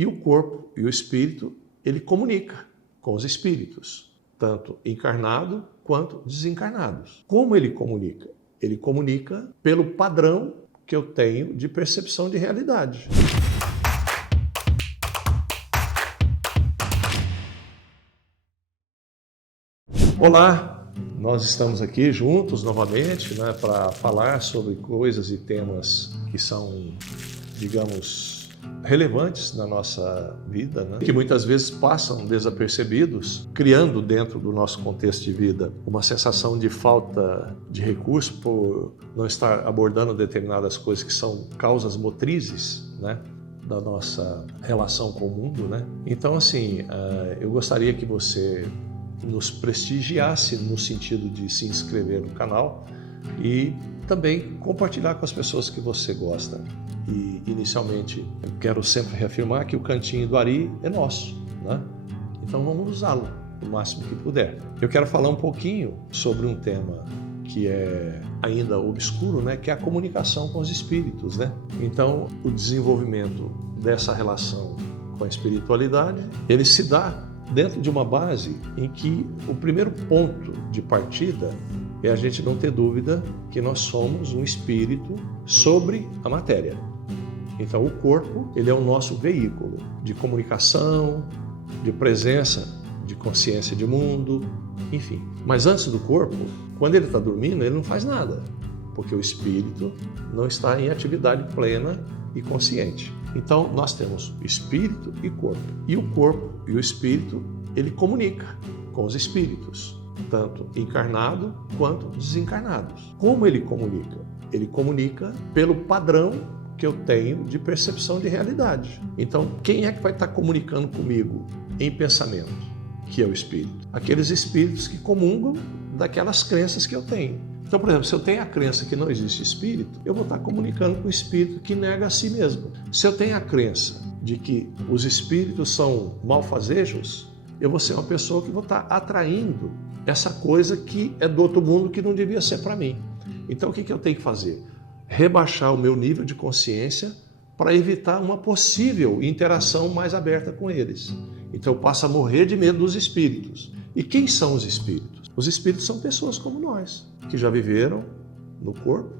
E o corpo e o espírito, ele comunica com os espíritos, tanto encarnado quanto desencarnados. Como ele comunica? Ele comunica pelo padrão que eu tenho de percepção de realidade. Olá, nós estamos aqui juntos novamente, para falar sobre coisas e temas que são, digamos, relevantes na nossa vida, que muitas vezes passam desapercebidos, criando dentro do nosso contexto de vida uma sensação de falta de recurso por não estar abordando determinadas coisas que são causas motrizes, da nossa relação com o mundo, Então, assim, eu gostaria que você nos prestigiasse no sentido de se inscrever no canal e também compartilhar com as pessoas que você gosta. E, inicialmente, eu quero sempre reafirmar que o Cantinho do Ari é nosso, Então vamos usá-lo o máximo que puder. Eu quero falar um pouquinho sobre um tema que é ainda obscuro, que é a comunicação com os espíritos, Então, o desenvolvimento dessa relação com a espiritualidade, ele se dá dentro de uma base em que o primeiro ponto de partida é a gente não ter dúvida que nós somos um espírito sobre a matéria. Então o corpo, ele é o nosso veículo de comunicação, de presença, de consciência de mundo, enfim. Mas antes do corpo, quando ele está dormindo, ele não faz nada, porque o espírito não está em atividade plena e consciente. Então, nós temos espírito e corpo. E o corpo e o espírito, ele comunica com os espíritos, tanto encarnado quanto desencarnados. Como ele comunica? Ele comunica pelo padrão que eu tenho de percepção de realidade. Então, quem é que vai estar comunicando comigo em pensamento? Que é o espírito. Aqueles espíritos que comungam daquelas crenças que eu tenho. Então, por exemplo, se eu tenho a crença que não existe espírito, eu vou estar comunicando com o espírito que nega a si mesmo. Se eu tenho a crença de que os espíritos são malfazejos, eu vou ser uma pessoa que vou estar atraindo essa coisa que é do outro mundo que não devia ser para mim. Então, o que eu tenho que fazer? Rebaixar o meu nível de consciência para evitar uma possível interação mais aberta com eles. Então, eu passo a morrer de medo dos espíritos. E quem são os espíritos? Os espíritos são pessoas como nós, que já viveram no corpo,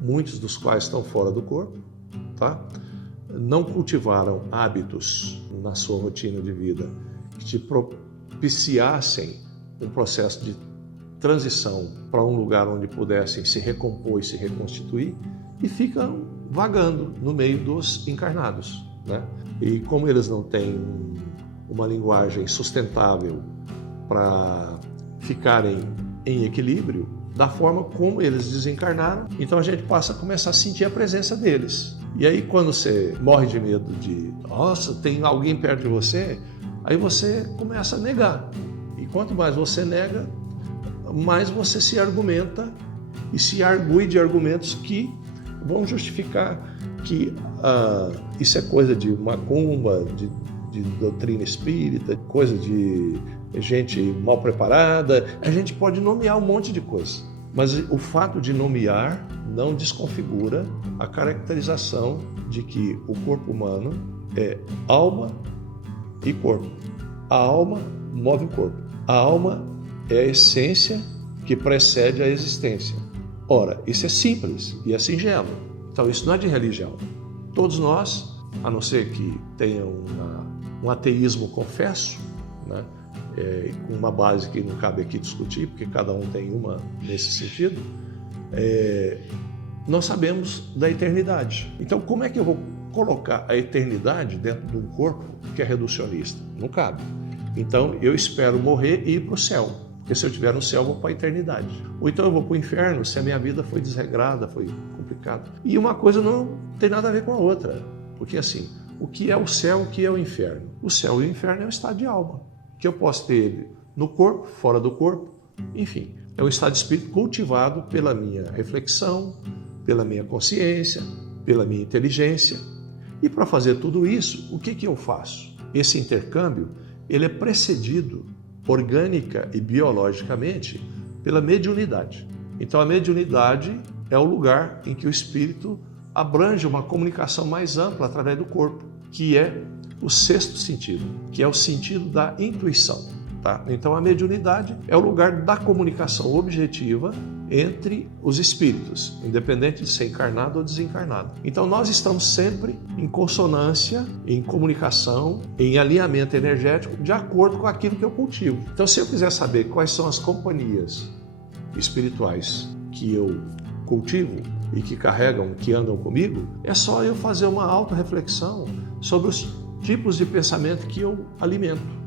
muitos dos quais estão fora do corpo, Não cultivaram hábitos na sua rotina de vida que te propiciassem um processo de transição para um lugar onde pudessem se recompor e se reconstituir e ficam vagando no meio dos encarnados, E como eles não têm uma linguagem sustentável para ficarem em equilíbrio, da forma como eles desencarnaram, então a gente passa a começar a sentir a presença deles. E aí quando você morre de medo de, nossa, tem alguém perto de você, aí você começa a negar. E quanto mais você nega, mais você se argumenta e se argue de argumentos que vão justificar que isso é coisa de macumba, de doutrina espírita, coisa de gente mal preparada. A gente pode nomear um monte de coisa, mas o fato de nomear não desconfigura a caracterização de que o corpo humano é alma e corpo. A alma move o corpo. A alma é a essência que precede a existência. Ora, isso é simples e é singelo. Então isso não é de religião. Todos nós, a não ser que tenham um ateísmo confesso, com uma base que não cabe aqui discutir, porque cada um tem uma nesse sentido, nós sabemos da eternidade. Então, como é que eu vou colocar a eternidade dentro de um corpo que é reducionista? Não cabe. Então, eu espero morrer e ir para o céu, porque se eu estiver no céu, eu vou para a eternidade. Ou então eu vou para o inferno, se a minha vida foi desregrada, foi complicada. E uma coisa não tem nada a ver com a outra, porque assim, o que é o céu, o que é o inferno? O céu e o inferno é um estado de alma, que eu posso ter ele no corpo, fora do corpo, enfim. É um estado de espírito cultivado pela minha reflexão, pela minha consciência, pela minha inteligência. E para fazer tudo isso, o que eu faço? Esse intercâmbio, ele é precedido orgânica e biologicamente pela mediunidade. Então a mediunidade é o lugar em que o espírito abrange uma comunicação mais ampla através do corpo, que é o sexto sentido, que é o sentido da intuição. Tá? Então a mediunidade é o lugar da comunicação objetiva entre os espíritos, independente de ser encarnado ou desencarnado. Então nós estamos sempre em consonância, em comunicação, em alinhamento energético, de acordo com aquilo que eu cultivo. Então se eu quiser saber quais são as companhias espirituais que eu cultivo e que carregam, que andam comigo, é só eu fazer uma autorreflexão sobre os tipos de pensamento que eu alimento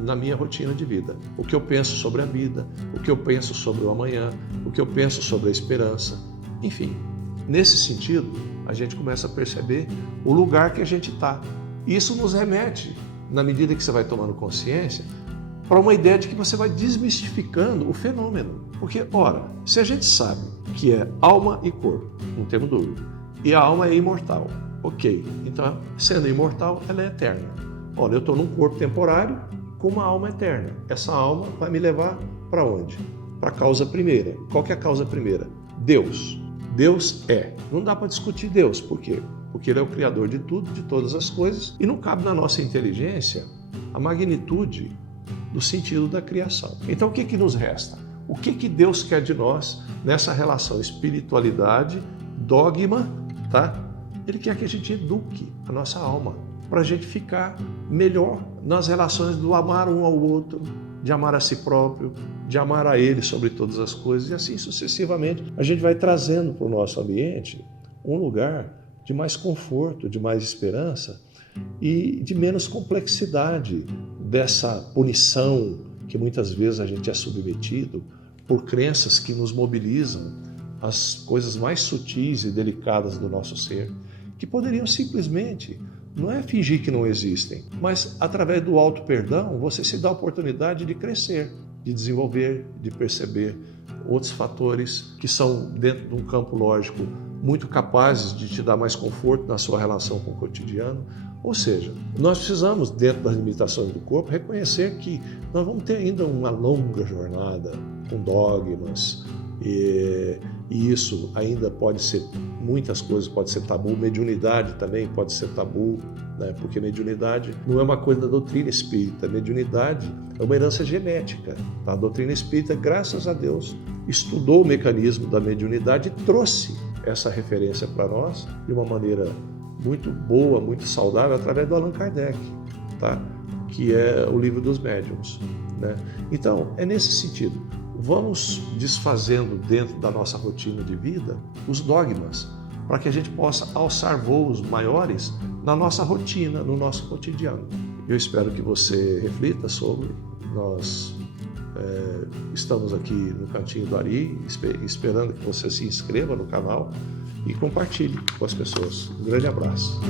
na minha rotina de vida. O que eu penso sobre a vida, o que eu penso sobre o amanhã, o que eu penso sobre a esperança. Enfim, nesse sentido, a gente começa a perceber o lugar que a gente está. Isso nos remete, na medida que você vai tomando consciência, para uma ideia de que você vai desmistificando o fenômeno. Porque, ora, se a gente sabe que é alma e corpo, não temos dúvida, e a alma é imortal, ok, então, sendo imortal, ela é eterna. Olha, eu estou num corpo temporário com uma alma eterna. Essa alma vai me levar para onde? Para a causa primeira. Qual que é a causa primeira? Deus. Deus é. Não dá para discutir Deus. Por quê? Porque Ele é o Criador de tudo, de todas as coisas, e não cabe na nossa inteligência a magnitude do sentido da criação. Então o que nos resta? O que Deus quer de nós nessa relação espiritualidade, dogma, tá? Ele quer que a gente eduque a nossa alma, para a gente ficar melhor nas relações do amar um ao outro, de amar a si próprio, de amar a Ele sobre todas as coisas, e assim sucessivamente a gente vai trazendo para o nosso ambiente um lugar de mais conforto, de mais esperança e de menos complexidade dessa punição que muitas vezes a gente é submetido por crenças que nos mobilizam as coisas mais sutis e delicadas do nosso ser, que poderiam simplesmente não é fingir que não existem, mas através do auto-perdão você se dá a oportunidade de crescer, de desenvolver, de perceber outros fatores que são, dentro de um campo lógico, muito capazes de te dar mais conforto na sua relação com o cotidiano. Ou seja, nós precisamos, dentro das limitações do corpo, reconhecer que nós vamos ter ainda uma longa jornada com dogmas, e isso ainda pode ser, muitas coisas pode ser tabu, mediunidade também pode ser tabu, né? Porque mediunidade não é uma coisa da doutrina espírita, mediunidade é uma herança genética. Tá? A doutrina espírita, graças a Deus, estudou o mecanismo da mediunidade e trouxe essa referência para nós de uma maneira muito boa, muito saudável, através do Allan Kardec, tá? Que é o Livro dos Médiuns, né? Então, é nesse sentido. Vamos desfazendo dentro da nossa rotina de vida os dogmas, para que a gente possa alçar voos maiores na nossa rotina, no nosso cotidiano. Eu espero que você reflita sobre. Nós estamos aqui no Cantinho do Ari, esperando que você se inscreva no canal e compartilhe com as pessoas. Um grande abraço.